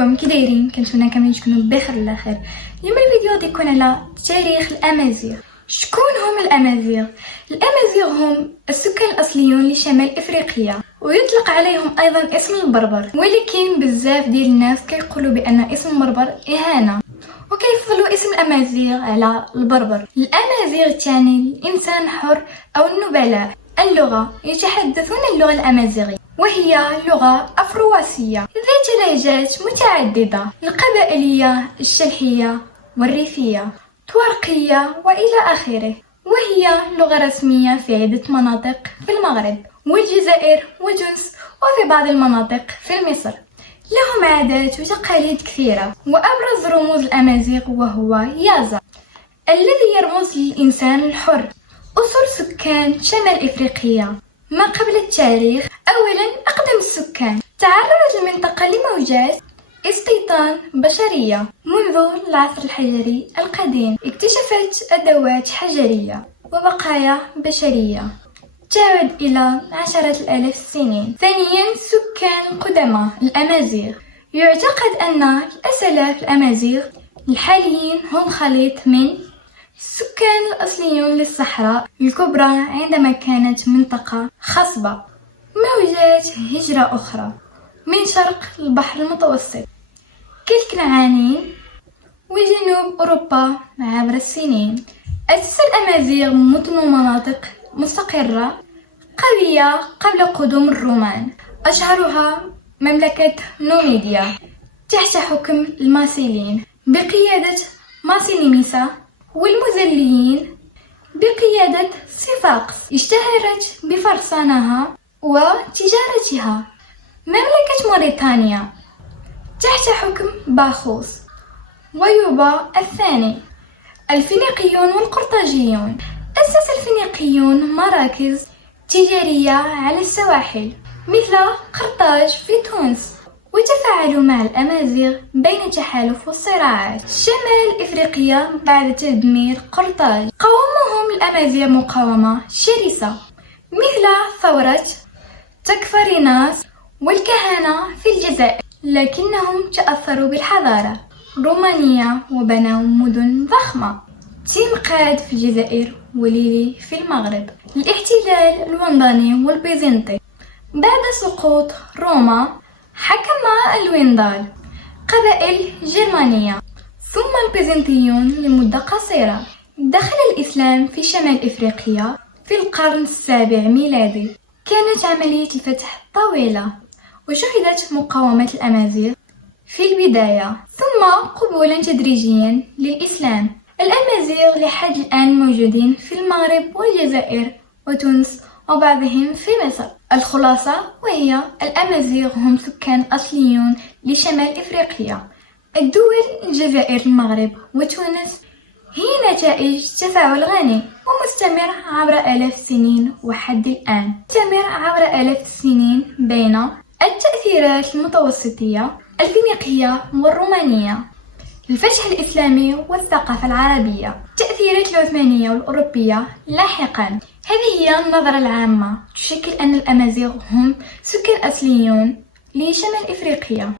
عليكم، كي دايرين؟ كنتمنى كاملين تكونوا بخير على خير. اليوم الفيديو غادي يكون على تاريخ الامازيغ. شكون هم الامازيغ؟ الامازيغ هم السكان الاصليون لشمال افريقيا، ويطلق عليهم ايضا اسم البربر، ولكن بزاف ديال الناس كيقولوا بان اسم البربر اهانه وكيفضلوا اسم الامازيغ على البربر. الامازيغ تعني الانسان الحر او النبلاء. اللغه يتحدثون اللغه الامازيغيه، وهي لغة أفرواسية ذات لهجات متعددة: القبائلية، الشلحية والريفية، طوارقية وإلى آخره، وهي لغة رسمية في عدة مناطق في المغرب والجزائر وتونس وفي بعض المناطق في مصر. لهم عادات وتقاليد كثيرة، وأبرز رموز الأمازيغ وهو يازا الذي يرمز للإنسان الحر. أصول سكان شمال إفريقيا ما قبل التاريخ. أولا، أقدم السكان. تعرضت المنطقة لموجات استيطان بشرية منذ العصر الحجري القديم. اكتشفت أدوات حجرية وبقايا بشرية تعود إلى 10,000 السنين. ثانيا، سكان قدماء الأمازيغ. يعتقد أن الأسلاف الأمازيغ الحاليين هم خليط من السكان الأصليون للصحراء الكبرى عندما كانت منطقة خصبة. موجات هجرة أخرى من شرق البحر المتوسط كالكنعانيين وجنوب أوروبا عبر السنين. أسس الأمازيغ مدن ومناطق مستقرة قوية قبل قدوم الرومان، أشهرها مملكة نوميديا تحت حكم الماسيليين بقيادة ماسيليميسا، والمزليين بقيادة صفاقس. اشتهرت بفرسانها وتجارتها. مملكة موريتانيا تحت حكم باخوس ويوبا الثاني. الفينيقيون والقرطاجيون. أسس الفينيقيون مراكز تجارية على السواحل مثل قرطاج في تونس، وتفاعلوا مع الأمازيغ بين تحالف والصراعات. شمال إفريقيا بعد تدمير قرطاج قاومهم الأمازيغ مقاومة شرسة مثل ثورة تكفريناس والكهنة في الجزائر، لكنهم تأثروا بالحضارة الرومانية وبنوا مدن ضخمة: تيمقاد في الجزائر وليلي في المغرب. الاحتلال الونداني والبيزنطي. بعد سقوط روما حكم الويندال قبائل جرمانية ثم البيزنطيون لمدة قصيرة. دخل الإسلام في شمال إفريقيا في القرن السابع ميلادي. كانت عملية الفتح طويلة، وشهدت مقاومة الأمازيغ في البداية ثم قبولا تدريجيا للإسلام. الأمازيغ لحد الآن موجودين في المغرب والجزائر وتونس وبعضهم في مصر. الخلاصة وهي الأمازيغ هم سكان أصليون لشمال إفريقيا. الدول الجزائر، المغرب وتونس هي نتائج تفاعل غني ومستمر عبر آلاف السنين، وحد الآن مستمر عبر آلاف السنين بين التأثيرات المتوسطية الفينيقية والرومانية، الفتح الإسلامي والثقافة العربية، التأثيرات العثمانية والأوروبية لاحقا. هذه هي النظرة العامة تشكل أن الأمازيغ هم سكان أصليون لشمال إفريقيا.